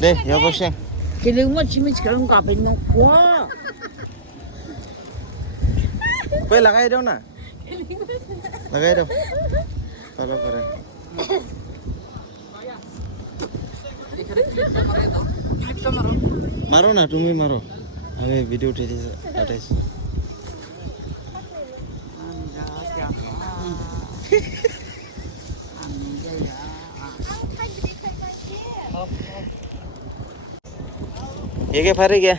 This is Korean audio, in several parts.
네, 6시. 그리고 뭐 지금 그런 거 앞에 놓고. Quay लगाइ देऊ न लगाइदेऊ तल गरे मारो ना तुम भी मारो हमें वीडियो उठाइछ ये फारे गया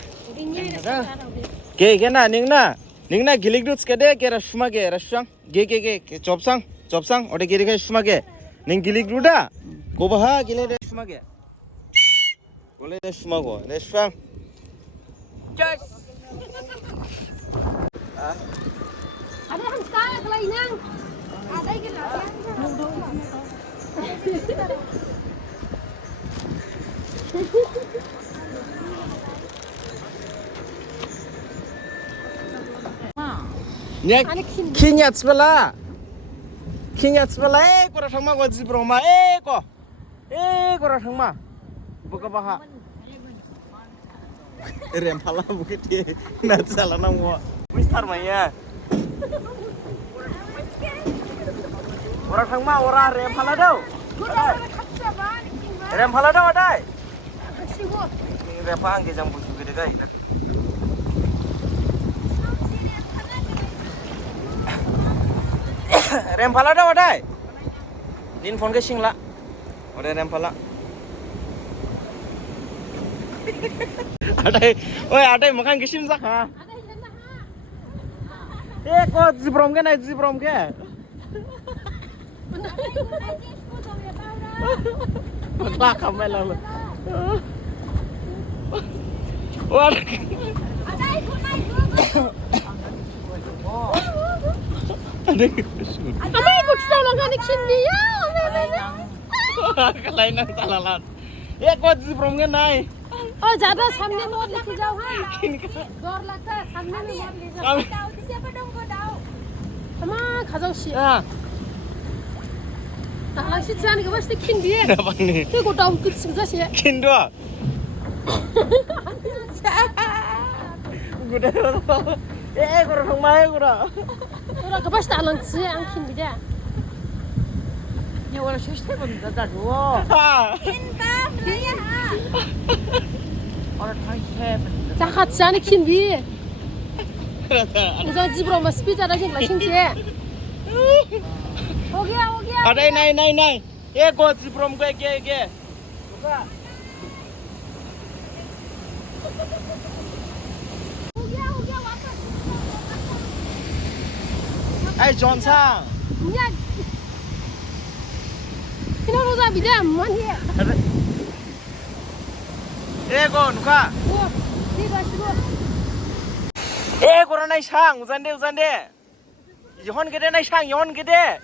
के ना निंगना गिलिक दुस के दे के रश्मा के रश्वां के चॉपसां और गिरी के रश्मा के निंग गिलिक दुदा कोबहा गिले रश्मा के बोले रश्मा को रश्वां Just. Ada yang sekarang kelainan. Ada yang 냐 키냐츠 발라 거라 상마 거 지브로마 거라 상마 buka baha rem pala bukit dia nat salah namo mister maya ora thangma ora rem pala dau rem pala dau adai rem pang ke jang busu gede gai rem pala dau adai din phone ke singla ora rem pala Adai, oi adai makan kisim sak ha. Ko zibrom ke na zibrom ke. Lah kamel lalu. Wah. Adai. Amai ikut salah kan ikin dia. Kelainan salalat. Ko zibrom ke nai. Oh, ज़्यादा सामने मत लेके जाओ हाँ डर लगता है सामने में मत ले जाओ siapa dong kau tahu sama 가져오 씨 나랑 시치 하는 거 봤을 때 킨디에 그거 다 웃기 진짜 씨 킨도아 구대 그러 정말 그러 그래 그 봤을 때 알랑 지안 킨디게 Nhưng mà số thế mình đã đúng không? 킨다 그래야 Ở thằng xe mình 자 같이 하는 킨디 그러다 그래서 집으로 뭐 스피자라 생각 신기해 오기야 ở đây này cô zibrom kia 오기야 왔다 ai John sang 야 히나로자 미대 뭐니 cô 누가 네가 시고 cô này sang uzande yon gede này sang yon gede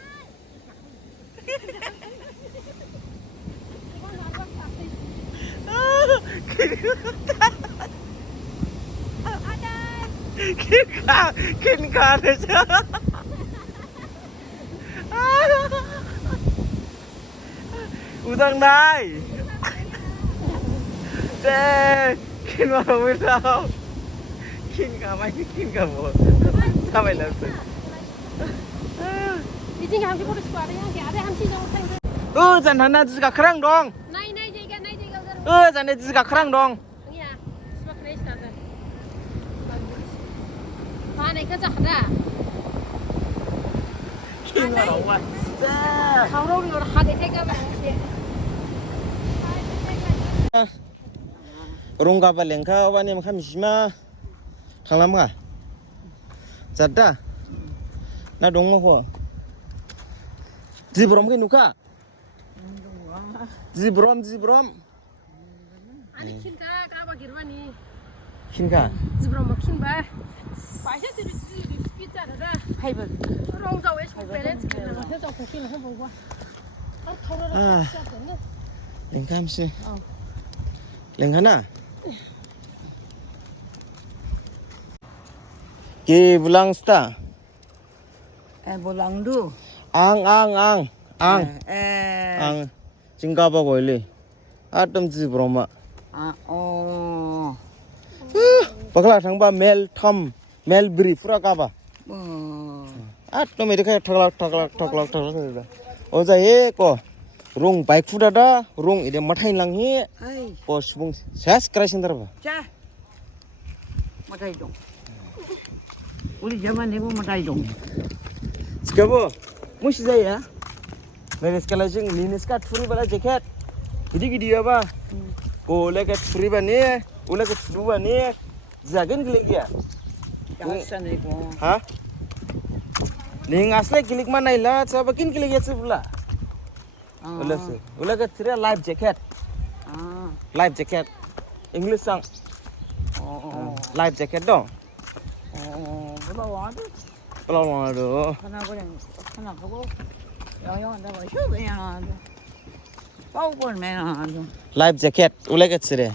kinka aja udang dai deh kin mau bilang kinka mau sampai langsung 이제 함시 보러 싶어 아래 함시 좀 타요 잔하나 지가 크랑 동 나이 제가 잔에 지가 크랑 동 야 수박 그래 있어 반에 가자 하다 kinka 와 가로로 하게 제가 방시 롱가 발랭카 와님 감시마 강남가 잤다 나 동호호 지브롬 게 누가 지브롬 아니 킨가 까봐 기르바니 킨가 집으로 뭐 킨바 바이세들이 스피자르다 hay mà 롱자 왜 스페레츠 킨나 해서 고기를 해 보고 아 털어라 시작했네 랭감시 랭하나 ki bulang sta bolang du ang jingga ba goili atom ji broma 아, 어. Bakla thangba mel thom mel bri pura kaba. 뭐. To mere kha thaklak. Oja he ko rong bike fuda da rong ide mathai lang hi 아이. po subung sas krasin darba. 자. 마타이동. 우리 저만 해보 마타이동. Skabo mushi jaya. Mere skala jing linis ka thuri bala jacket. Gidi ba. Ko le ka thuri ba ne, ule ka thuru ba ne. Jagan gile gya. 야산이고. Ha? Ning asle gilik ma naila cha bakin gilik ya chubla. Ule se. Ule ka thira life jacket. 아. Life jacket. English sang. Life jacket dong. 뭐라 와도 Kalau do. 하나 그냥 하나 하고 영영한다고 휴대야. 빠우벌 매나. Life jacket ule ka chire.